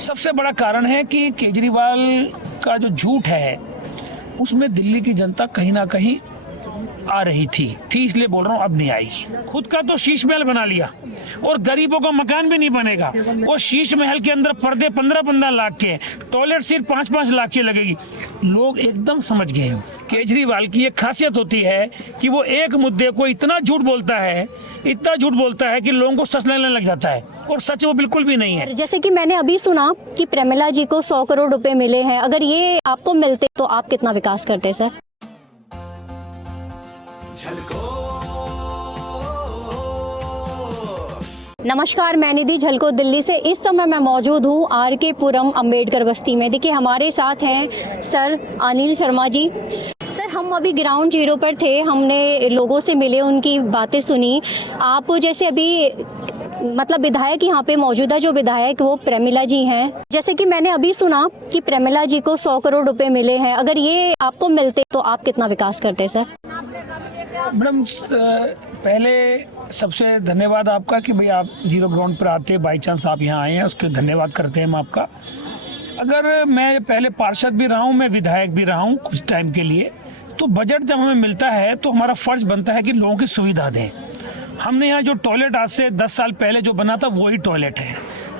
सबसे बड़ा कारण है कि केजरीवाल का जो झूठ है उसमें दिल्ली की जनता कहीं ना कहीं आ रही थी इसलिए बोल रहा हूँ, अब नहीं आई। खुद का तो शीश महल बना लिया और गरीबों का मकान भी नहीं बनेगा। वो शीश महल के अंदर पर्दे 15-15 लाख के, टॉयलेट सिर्फ 5-5 लाख की लगेगी। लोग एकदम समझ गए हैं। केजरीवाल की एक खासियत होती है कि वो एक मुद्दे को इतना झूठ बोलता है कि लोगों को सच लगने लग जाता है, और सच वो बिल्कुल भी नहीं है। जैसे कि मैंने अभी सुना कि प्रेमिला जी को 100 करोड़ रुपए मिले हैं, अगर ये आपको मिलते तो आप कितना विकास करते सर? नमस्कार, मैं निधि झलको दिल्ली से। इस समय मैं मौजूद हूँ RK पुरम अम्बेडकर बस्ती में। देखिए हमारे साथ हैं सर अनिल शर्मा जी। सर हम अभी ग्राउंड जीरो पर थे, हमने लोगों से मिले, उनकी बातें सुनी। आप जैसे अभी मतलब विधायक यहाँ पे मौजूदा जो विधायक वो प्रेमिला जी हैं। जैसे कि मैंने अभी सुना कि प्रेमिला जी को 100 करोड़ रुपए मिले हैं, अगर ये आपको मिलते तो आप कितना विकास करते सर? मैडम पहले सबसे धन्यवाद आपका कि भाई आप जीरो ग्राउंड पर आते, बाई चांस आप यहाँ आए हैं, उसके लिए धन्यवाद करते हैं हम आपका। अगर मैं पहले पार्षद भी रहा हूँ, मैं विधायक भी रहा हूँ कुछ टाइम के लिए, तो बजट जब हमें मिलता है तो हमारा फर्ज बनता है कि लोगों की सुविधा दें। हमने यहाँ जो टॉयलेट आज से 10 साल पहले जो बना था वही टॉयलेट है।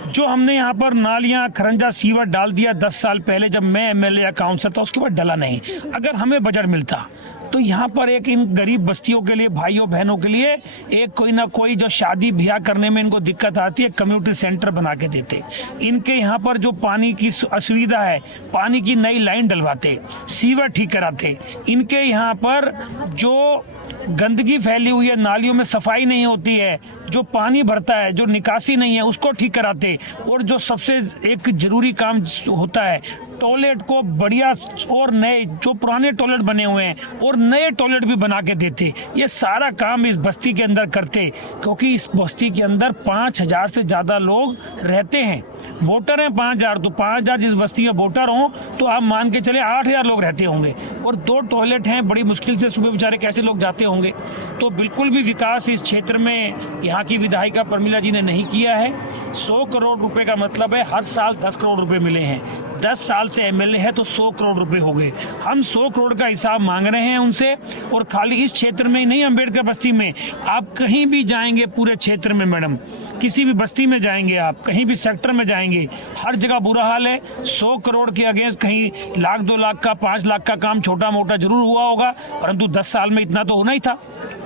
जो हमने यहाँ पर नालियाँ, खरंजा, सीवर डाल दिया 10 साल पहले जब मैं MLA या काउंसलर था, उसके बाद डला नहीं। अगर हमें बजट मिलता तो यहाँ पर एक इन गरीब बस्तियों के लिए, भाइयों बहनों के लिए एक कोई ना कोई जो शादी ब्याह करने में इनको दिक्कत आती है, कम्युनिटी सेंटर बना के देते। इनके यहाँ पर जो पानी की असुविधा है, पानी की नई लाइन डलवाते, सीवर ठीक कराते। इनके यहाँ पर जो गंदगी फैली हुई है, नालियों में सफाई नहीं होती है, जो पानी भरता है, जो निकासी नहीं है, उसको ठीक कराते। और जो सबसे एक जरूरी काम होता है, टॉयलेट को बढ़िया और नए, जो पुराने टॉयलेट बने हुए हैं और नए टॉयलेट भी बना के देते। ये सारा काम इस बस्ती के अंदर करते, क्योंकि इस बस्ती के अंदर 5000 से ज़्यादा लोग रहते हैं। वोटर हैं 5000, तो 5000 जिस बस्ती में वोटर हों तो आप मान के चले 8000 लोग रहते होंगे, और 2 टॉयलेट हैं। बड़ी मुश्किल से सुबह बेचारे कैसे लोग जाते होंगे। तो बिल्कुल भी विकास इस क्षेत्र में यहाँ की विधायिका प्रमिला जी ने नहीं किया है। 100 करोड़ रुपए का मतलब है हर साल 10 करोड़ रुपए मिले हैं। 10 साल से MLA है तो 100 करोड़ रुपए हो गए। हम 100 करोड़ का हिसाब मांग रहे हैं उनसे। और खाली इस क्षेत्र में ही नहीं, अम्बेडकर बस्ती में आप कहीं भी जाएंगे पूरे क्षेत्र में मैडम, किसी भी बस्ती में जाएंगे, आप कहीं भी सेक्टर में जाएंगे, हर जगह बुरा हाल है। 100 करोड़ के अगेंस्ट कहीं 1 लाख 2 लाख का 5 लाख का काम छोटा मोटा जरूर हुआ होगा, परंतु 10 साल में इतना तो होना ही था,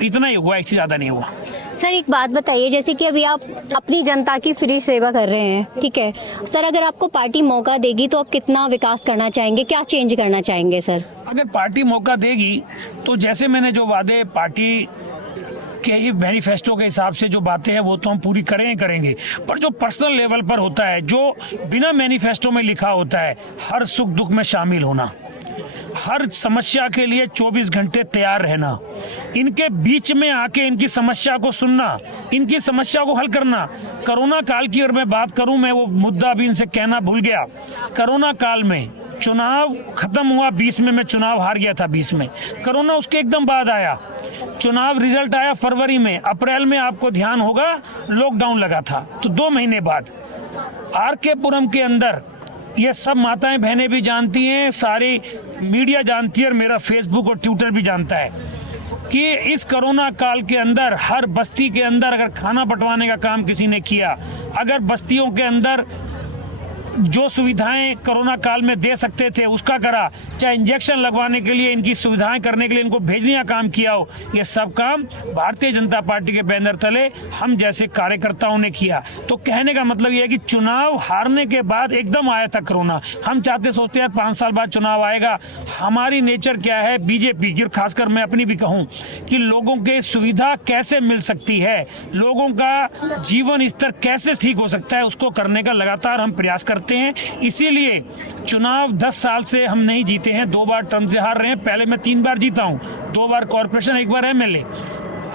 इतना ही हुआ, इससे ज्यादा नहीं हुआ। सर एक बात बताइए, जैसे कि अभी आप अपनी जनता की फ्री सेवा कर रहे हैं, ठीक है सर, अगर आपको पार्टी मौका देगी तो आप कितना विकास करना चाहेंगे, क्या चेंज करना चाहेंगे सर? अगर पार्टी मौका देगी तो जैसे मैंने जो वादे पार्टी के मैनिफेस्टो के हिसाब से जो बातें हैं वो तो हम पूरी करेंगे, पर जो पर्सनल लेवल पर होता है, जो बिना मैनिफेस्टो में लिखा होता है, हर सुख दुख में शामिल होना, हर समस्या के लिए 24 घंटे तैयार रहना, इनके बीच में आके इनकी समस्या को सुनना, इनकी समस्या को हल करना। कोरोना काल की अगर मैं बात करूं, मैं वो मुद्दा अभी इनसे कहना भूल गया। कोरोना काल में चुनाव खत्म हुआ 20 में, मैं चुनाव हार गया था 20 में। कोरोना उसके एकदम बाद आया, चुनाव रिजल्ट आया फरवरी में। अप्रैल में आपको ध्यान होगा लॉकडाउन लगा था, तो 2 महीने बाद RK पुरम के अंदर, ये सब माताएं बहनें भी जानती हैं, सारी मीडिया जानती है, और मेरा फेसबुक और ट्विटर भी जानता है कि इस कोरोना काल के अंदर हर बस्ती के अंदर अगर खाना बंटवाने का काम किसी ने किया, अगर बस्तियों के अंदर जो सुविधाएं कोरोना काल में दे सकते थे उसका करा, चाहे इंजेक्शन लगवाने के लिए इनकी सुविधाएं करने के लिए इनको भेजने का काम किया हो, ये सब काम भारतीय जनता पार्टी के बैनर तले हम जैसे कार्यकर्ताओं ने किया। तो कहने का मतलब ये है कि चुनाव हारने के बाद एकदम आया था कोरोना। हम सोचते हैं 5 साल बाद चुनाव आएगा। हमारी नेचर क्या है बीजेपी की, खासकर मैं अपनी भी कहूँ, कि लोगों के सुविधा कैसे मिल सकती है, लोगों का जीवन स्तर कैसे ठीक हो सकता है, उसको करने का लगातार हम प्रयास करते हैं। इसीलिए चुनाव 10 साल से हम नहीं जीते हैं, 2 बार टर्म से हार रहे हैं। पहले मैं 3 बार जीता हूं, 2 बार कॉर्पोरेशन, 1 बार MLA।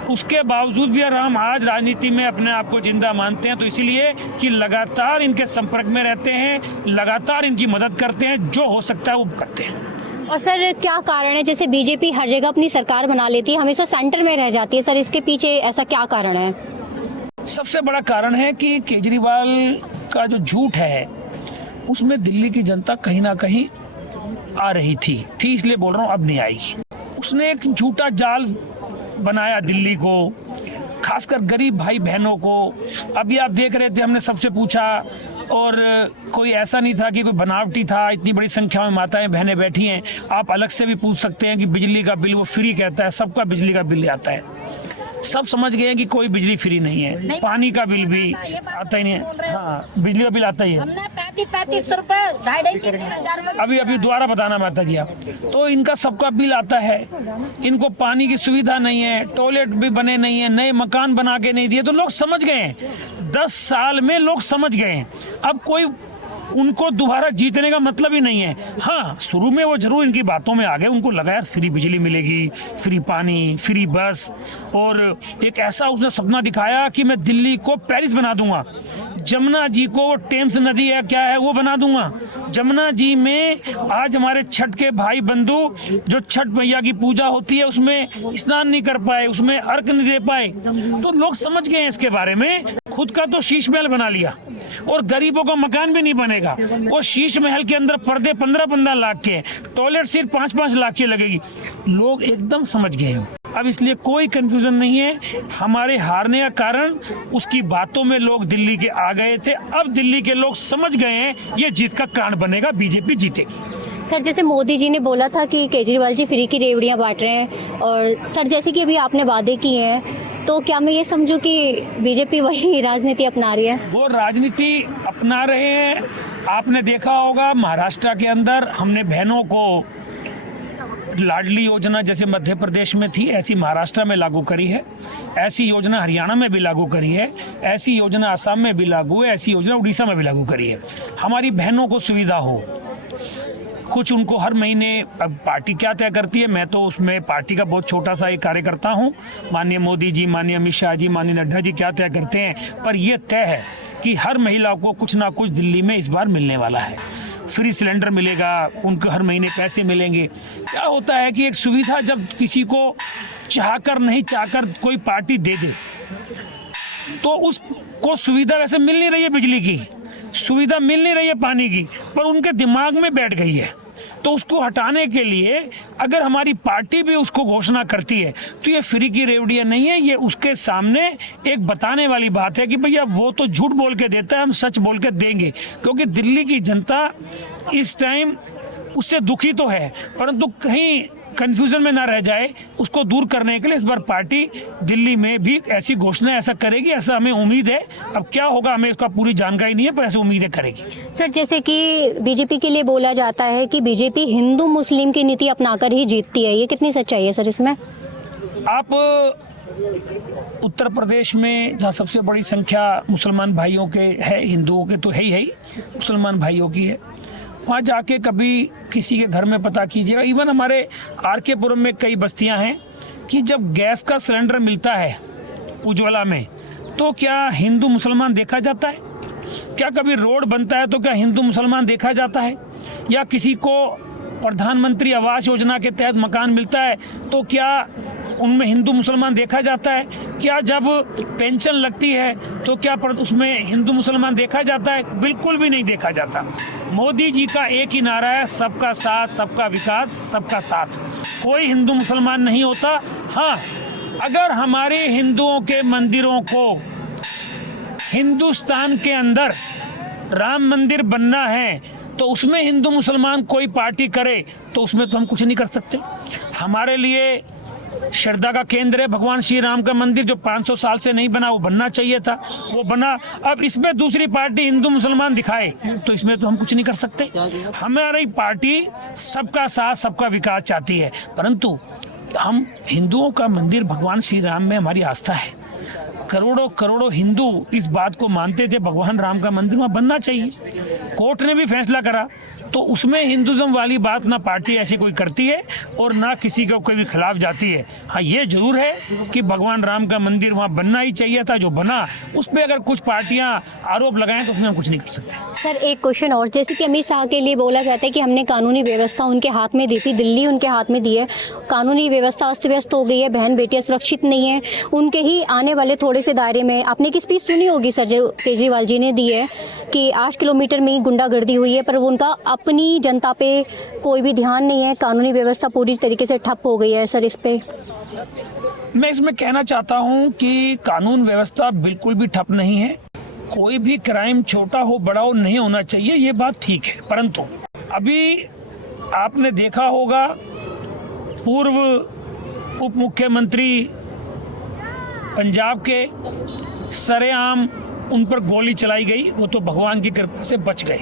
उसके बावजूद भी अगर हम आज राजनीति में अपने आप को जिंदा मानते हैं तो इसीलिए कि लगातार इनके संपर्क में रहते हैं, लगातार इनकी मदद करते हैं, जो हो सकता है वो करते हैं। और सर क्या कारण है, जैसे बीजेपी हर जगह अपनी सरकार बना लेती है, हमेशा सेंटर में रह जाती है, सर इसके पीछे ऐसा क्या कारण है? सबसे बड़ा कारण है कि केजरीवाल का जो झूठ है उसमें दिल्ली की जनता कहीं ना कहीं आ रही थी इसलिए बोल रहा हूँ, अब नहीं आई। उसने एक झूठा जाल बनाया दिल्ली को, खासकर गरीब भाई बहनों को। अभी आप देख रहे थे, हमने सबसे पूछा और कोई ऐसा नहीं था कि कोई बनावटी था। इतनी बड़ी संख्या में माताएं बहनें बैठी हैं। आप अलग से भी पूछ सकते हैं कि बिजली का बिल वो फ्री कहता है, सबका बिजली का बिल आता है। सब समझ गए हैं कि कोई बिजली फ्री नहीं है, पानी का बिल भी आता ही नहीं है। हाँ, बिजली का बिल आता ही है। हमने 35 रुपए 2,500 अभी दोबारा बताना माता जी आप। तो इनका सबका बिल आता है। इनको पानी की सुविधा नहीं है, टॉयलेट भी बने नहीं है, नए मकान बना के नहीं दिए। तो लोग समझ गए हैं, 10 साल में लोग समझ गए हैं। अब कोई उनको दोबारा जीतने का मतलब ही नहीं है। हाँ, शुरू में वो जरूर इनकी बातों में आ गए, उनको लगा यार फ्री बिजली मिलेगी, फ्री पानी, फ्री बस, और एक ऐसा उसने सपना दिखाया कि मैं दिल्ली को पेरिस बना दूंगा, जमुना जी को टेम्स नदी है क्या है वो बना दूंगा। जमुना जी में आज हमारे छठ के भाई बंधु जो छठ मैया की पूजा होती है उसमें स्नान नहीं कर पाए, उसमें अर्घ नहीं दे पाए। तो लोग समझ गए हैं इसके बारे में। खुद का तो शीश महल बना लिया और गरीबों का मकान भी नहीं बनेगा। वो शीश महल के अंदर पर्दे 15-15 लाख के, टॉयलेट सिर्फ 5-5 लाख की लगेगी। लोग एकदम समझ गए हैं। अब इसलिए कोई कंफ्यूजन नहीं है। हमारे हारने का कारण उसकी बातों में लोग दिल्ली के आ गए थे। अब दिल्ली के लोग समझ गए हैं ये जीत का कारण बनेगा, बीजेपी जीतेगी। सर, जैसे मोदी जी ने बोला था कि केजरीवाल जी फ्री की रेवड़ियाँ बांट रहे हैं, और सर जैसे कि अभी आपने वादे किए हैं, तो क्या मैं ये समझूं कि बीजेपी वही राजनीति अपना रही है? वो राजनीति अपना रहे हैं। आपने देखा होगा महाराष्ट्र के अंदर हमने बहनों को लाडली योजना जैसे मध्य प्रदेश में थी ऐसी महाराष्ट्र में लागू करी है, ऐसी योजना हरियाणा में भी लागू करी है, ऐसी योजना असम में भी लागू है, ऐसी योजना उड़ीसा में भी लागू करी है। हमारी बहनों को सुविधा हो। कुछ उनको हर महीने, अब पार्टी क्या तय करती है, मैं तो उसमें पार्टी का बहुत छोटा सा एक कार्यकर्ता हूँ। माननीय मोदी जी, माननीय अमित शाह जी, माननीय नड्डा जी क्या तय करते हैं, पर यह तय है कि हर महिला को कुछ ना कुछ दिल्ली में इस बार मिलने वाला है। फ्री सिलेंडर मिलेगा, उनको हर महीने पैसे मिलेंगे। क्या होता है कि एक सुविधा जब किसी को चाहकर नहीं चाहकर कोई पार्टी दे दे तो उसको सुविधा वैसे मिल नहीं रही है, बिजली की सुविधा मिल नहीं रही है, पानी की, पर उनके दिमाग में बैठ गई है। तो उसको हटाने के लिए अगर हमारी पार्टी भी उसको घोषणा करती है तो ये फ्री की रेवड़ियाँ नहीं है, ये उसके सामने एक बताने वाली बात है कि भैया वो तो झूठ बोल के देता है, हम सच बोल के देंगे। क्योंकि दिल्ली की जनता इस टाइम उससे दुखी तो है, परंतु कहीं कंफ्यूजन में ना रह जाए, उसको दूर करने के लिए इस बार पार्टी दिल्ली में भी ऐसी घोषणा ऐसा करेगी, ऐसा हमें उम्मीद है। अब क्या होगा हमें इसका पूरी जानकारी नहीं है, पर ऐसी उम्मीदें करेगी। सर, जैसे कि बीजेपी के लिए बोला जाता है कि बीजेपी हिंदू मुस्लिम की नीति अपनाकर ही जीतती है, ये कितनी सच्चाई है सर इसमें? आप उत्तर प्रदेश में जहाँ सबसे बड़ी संख्या मुसलमान भाइयों के है, हिंदुओं के तो है ही मुसलमान भाइयों की है, वहाँ जाके कभी किसी के घर में पता कीजिएगा। इवन हमारे आर.के. पुरम में कई बस्तियाँ हैं कि जब गैस का सिलेंडर मिलता है उज्ज्वला में तो क्या हिंदू मुसलमान देखा जाता है? क्या कभी रोड बनता है तो क्या हिंदू मुसलमान देखा जाता है? या किसी को प्रधानमंत्री आवास योजना के तहत मकान मिलता है तो क्या उनमें हिंदू मुसलमान देखा जाता है? क्या जब पेंशन लगती है तो क्या उसमें हिंदू मुसलमान देखा जाता है? बिल्कुल भी नहीं देखा जाता। मोदी जी का एक ही नारा है, सबका साथ, सबका विकास, सबका साथ। कोई हिंदू मुसलमान नहीं होता। हाँ, अगर हमारे हिंदुओं के मंदिरों को हिंदुस्तान के अंदर राम मंदिर बनना है तो उसमें हिंदू मुसलमान कोई पार्टी करे तो उसमें तो हम कुछ नहीं कर सकते। हमारे लिए श्रद्धा का केंद्र है भगवान श्री राम का मंदिर, जो 500 साल से नहीं बना, वो बनना चाहिए था, वो बना। अब इसमें दूसरी पार्टी हिंदू मुसलमान दिखाए तो इसमें तो हम कुछ नहीं कर सकते। हमारी पार्टी सबका साथ, सबका विकास चाहती है, परंतु हम हिंदुओं का मंदिर भगवान श्री राम में हमारी आस्था है। करोड़ों करोड़ों हिंदू इस बात को मानते थे भगवान राम का मंदिर वहाँ बनना चाहिए। कोर्ट ने भी फैसला करा, तो उसमें हिंदुज़म वाली बात ना पार्टी ऐसी कोई करती है और ना किसी को कोई भी खिलाफ जाती है। हाँ, ये जरूर है कि भगवान राम का मंदिर वहाँ बनना ही चाहिए था, जो बना उस पर अगर कुछ पार्टियाँ आरोप लगाएं तो उसमें हम कुछ नहीं कर सकते। सर, एक क्वेश्चन और, जैसे कि अमित शाह के लिए बोला जाता है कि हमने कानूनी व्यवस्था उनके हाथ में दी थी, दिल्ली उनके हाथ में दी है, कानूनी व्यवस्था अस्त व्यस्त हो गई है, बहन बेटियाँ सुरक्षित नहीं है, उनके ही आने वाले थोड़े थोड़े से दायरे में, आपने एक स्पीच सुनी होगी सर जो केजरीवाल जी ने दी है कि 8 किलोमीटर में ही गुंडागर्दी हुई है, पर वो उनका अपनी जनता पे कोई भी ध्यान नहीं है, कानूनी व्यवस्था पूरी तरीके से ठप हो गई है। सर इस पे मैं इसमें कहना चाहता हूं कि कानून व्यवस्था बिल्कुल भी ठप नहीं है। कोई भी क्राइम छोटा हो बड़ा हो नहीं होना चाहिए, ये बात ठीक है, परंतु अभी आपने देखा होगा पूर्व उप मुख्यमंत्री पंजाब के सरेआम उन पर गोली चलाई गई, वो तो भगवान की कृपा से बच गए।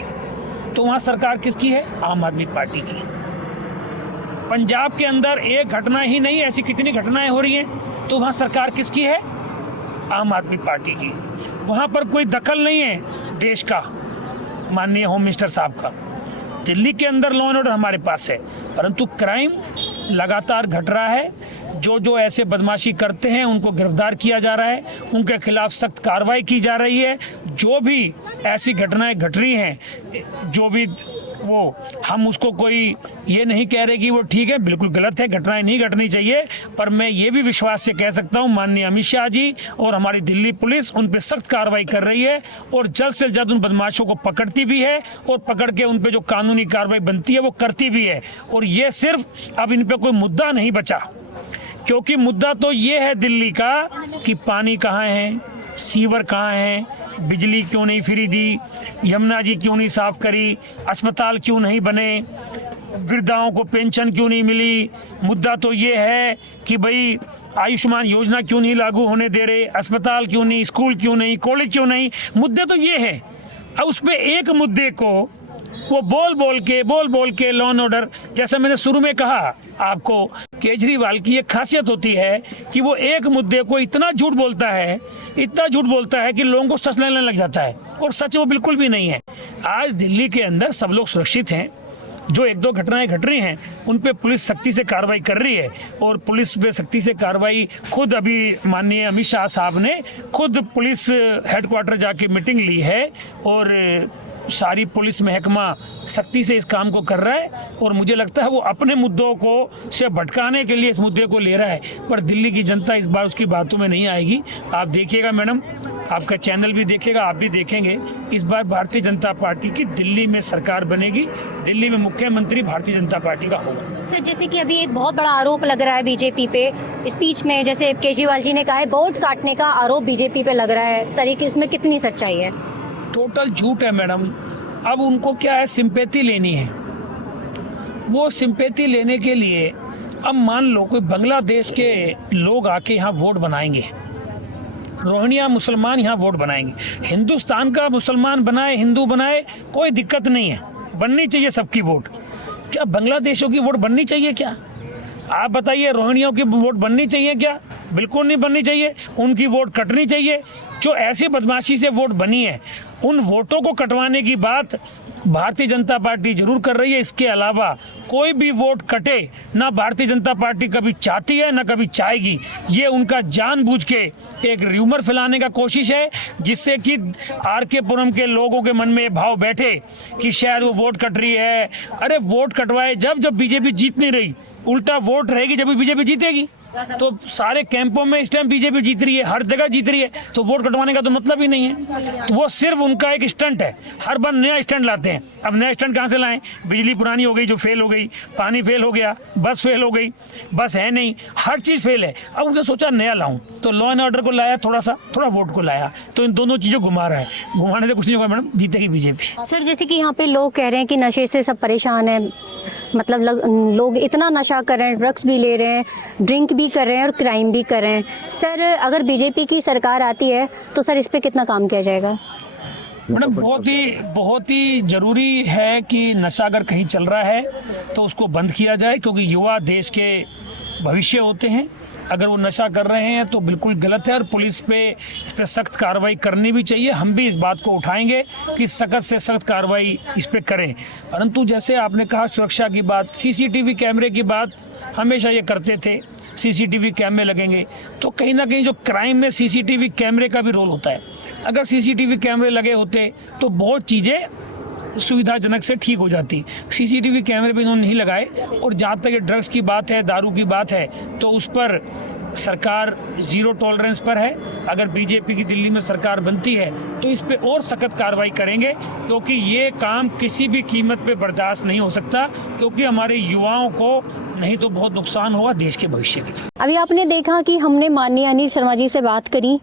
तो वहाँ सरकार किसकी है? आम आदमी पार्टी की। पंजाब के अंदर एक घटना ही नहीं, ऐसी कितनी घटनाएं हो रही हैं, तो वहाँ सरकार किसकी है? आम आदमी पार्टी की। वहाँ पर कोई दखल नहीं है देश का, माननीय होम मिनिस्टर साहब का। दिल्ली के अंदर लॉ एंड ऑर्डर हमारे पास है, परंतु क्राइम लगातार घट रहा है। जो ऐसे बदमाशी करते हैं उनको गिरफ्तार किया जा रहा है, उनके खिलाफ सख्त कार्रवाई की जा रही है। जो भी ऐसी घटनाएं घट रही हैं, जो भी वो, हम उसको कोई ये नहीं कह रहे कि वो ठीक है, बिल्कुल गलत है, घटनाएं नहीं घटनी चाहिए, पर मैं ये भी विश्वास से कह सकता हूँ माननीय अमित शाह जी और हमारी दिल्ली पुलिस उन पे सख्त कार्रवाई कर रही है और जल्द से जल्द उन बदमाशों को पकड़ती भी है और पकड़ के उन पे जो कानूनी कार्रवाई बनती है वो करती भी है। और ये सिर्फ अब इन पे कोई मुद्दा नहीं बचा, क्योंकि मुद्दा तो ये है दिल्ली का कि पानी कहाँ है, सीवर कहाँ है, बिजली क्यों नहीं फ्री दी, यमुना जी क्यों नहीं साफ करी, अस्पताल क्यों नहीं बने, वृद्धाओं को पेंशन क्यों नहीं मिली। मुद्दा तो ये है कि भाई आयुष्मान योजना क्यों नहीं लागू होने दे रहे, अस्पताल क्यों नहीं, स्कूल क्यों नहीं, कॉलेज क्यों नहीं। मुद्दे तो ये है। अब उस पर एक मुद्दे को वो बोल बोल के लॉ एंड ऑर्डर, जैसा मैंने शुरू में कहा आपको, केजरीवाल की एक खासियत होती है कि वो एक मुद्दे को इतना झूठ बोलता है कि लोगों को सच लगने लग जाता है, और सच वो बिल्कुल भी नहीं है। आज दिल्ली के अंदर सब लोग सुरक्षित हैं। जो एक दो घटनाएं घट रही हैं उन पे पुलिस सख्ती से कार्रवाई कर रही है, और पुलिस पे सख्ती से कार्रवाई खुद अभी माननीय अमित शाह साहब ने खुद पुलिस हेडक्वार्टर जाके मीटिंग ली है, और सारी पुलिस महकमा सख्ती से इस काम को कर रहा है। और मुझे लगता है वो अपने मुद्दों को से भटकाने के लिए इस मुद्दे को ले रहा है, पर दिल्ली की जनता इस बार उसकी बातों में नहीं आएगी। आप देखिएगा मैडम, आपका चैनल भी देखेगा, आप भी देखेंगे, इस बार भारतीय जनता पार्टी की दिल्ली में सरकार बनेगी, दिल्ली में मुख्यमंत्री भारतीय जनता पार्टी का होगा। सर जैसे कि अभी एक बहुत बड़ा आरोप लग रहा है बीजेपी पे, स्पीच में जैसे केजरीवाल जी ने कहा है वोट काटने का आरोप बीजेपी पे लग रहा है, सर इसमें कितनी सच्चाई है? टोटल झूठ है मैडम। अब उनको क्या है, सिंपैथी लेनी है। वो सिंपैथी लेने के लिए अब मान लो कोई बांग्लादेश के लोग आके यहाँ वोट बनाएंगे, रोहिंग्या मुसलमान यहाँ वोट बनाएंगे, हिंदुस्तान का मुसलमान बनाए, हिंदू बनाए, कोई दिक्कत नहीं है, बननी चाहिए सबकी वोट। क्या बांग्लादेशों की वोट बननी चाहिए क्या? आप बताइए, रोहिंग्याओं की वोट बननी चाहिए क्या? बिल्कुल नहीं बननी चाहिए, उनकी वोट कटनी चाहिए। जो ऐसी बदमाशी से वोट बनी है, उन वोटों को कटवाने की बात भारतीय जनता पार्टी जरूर कर रही है। इसके अलावा कोई भी वोट कटे ना भारतीय जनता पार्टी कभी चाहती है ना कभी चाहेगी। ये उनका जानबूझ के एक र्यूमर फैलाने का कोशिश है, जिससे कि आरके पुरम के लोगों के मन में ये भाव बैठे कि शायद वो वोट कट रही है। अरे वोट कटवाए जब बीजेपी जीत नहीं रही, उल्टा वोट रहेगी जब बीजेपी जीतेगी। तो सारे कैंपों में इस टाइम बीजेपी जीत रही है, हर जगह जीत रही है, तो वोट कटवाने का तो मतलब ही नहीं है। तो वो सिर्फ उनका एक स्टंट है, हर बार नया स्टंट लाते हैं। अब नया स्टंट कहाँ से लाएं? बिजली पुरानी हो गई जो फेल हो गई, पानी फेल हो गया, बस फेल हो गई, बस है नहीं, हर चीज़ फेल है। अब उसने सोचा नया लाऊं, तो लॉ एंड ऑर्डर को लाया, थोड़ा वोट को लाया, तो इन दोनों चीज़ों घुमा रहा है। घुमाने से कुछ नहीं होगा मैडम, जीतेगी बीजेपी। सर जैसे कि यहाँ पे लोग कह रहे हैं कि नशे से सब परेशान हैं, मतलब लोग इतना नशा कर रहे हैं, ड्रग्स भी ले रहे हैं, ड्रिंक भी कर रहे हैं और क्राइम भी कर रहे हैं। सर अगर बीजेपी की सरकार आती है तो सर इस पे कितना काम किया जाएगा? मैडम बहुत ही ज़रूरी है कि नशा अगर कहीं चल रहा है तो उसको बंद किया जाए, क्योंकि युवा देश के भविष्य होते हैं। अगर वो नशा कर रहे हैं तो बिल्कुल गलत है, और पुलिस इस पे सख्त कार्रवाई करनी भी चाहिए। हम भी इस बात को उठाएंगे कि सख्त से सख्त कार्रवाई इस पे करें। परंतु जैसे आपने कहा सुरक्षा की बात, सीसीटीवी कैमरे की बात हमेशा ये करते थे, सीसीटीवी कैमरे लगेंगे तो कहीं ना कहीं जो क्राइम में सीसीटीवी कैमरे का भी रोल होता है। अगर सीसीटीवी कैमरे लगे होते तो बहुत चीज़ें सुविधाजनक से ठीक हो जाती। सीसीटीवी कैमरे भी इन्होंने नहीं लगाए, और जहाँ तक ड्रग्स की बात है, दारू की बात है, तो उस पर सरकार जीरो टॉलरेंस पर है। अगर बीजेपी की दिल्ली में सरकार बनती है तो इस पे और सख्त कार्रवाई करेंगे, क्योंकि ये काम किसी भी कीमत पे बर्दाश्त नहीं हो सकता, क्योंकि हमारे युवाओं को नहीं तो बहुत नुकसान होगा देश के भविष्य के लिए। अभी आपने देखा कि हमने माननीय अनिल शर्मा जी से बात करी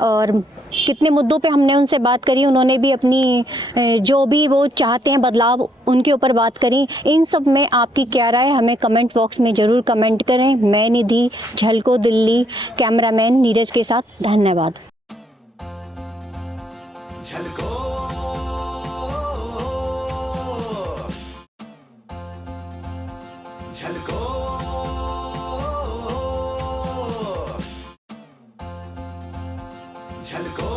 और कितने मुद्दों पे हमने उनसे बात करी, उन्होंने भी अपनी जो भी वो चाहते हैं बदलाव उनके ऊपर बात करी। इन सब में आपकी क्या राय, हमें कमेंट बॉक्स में ज़रूर कमेंट करें। मैं निधि, झलको दिल्ली, कैमरामैन नीरज के साथ, धन्यवाद। झलको झलको झलको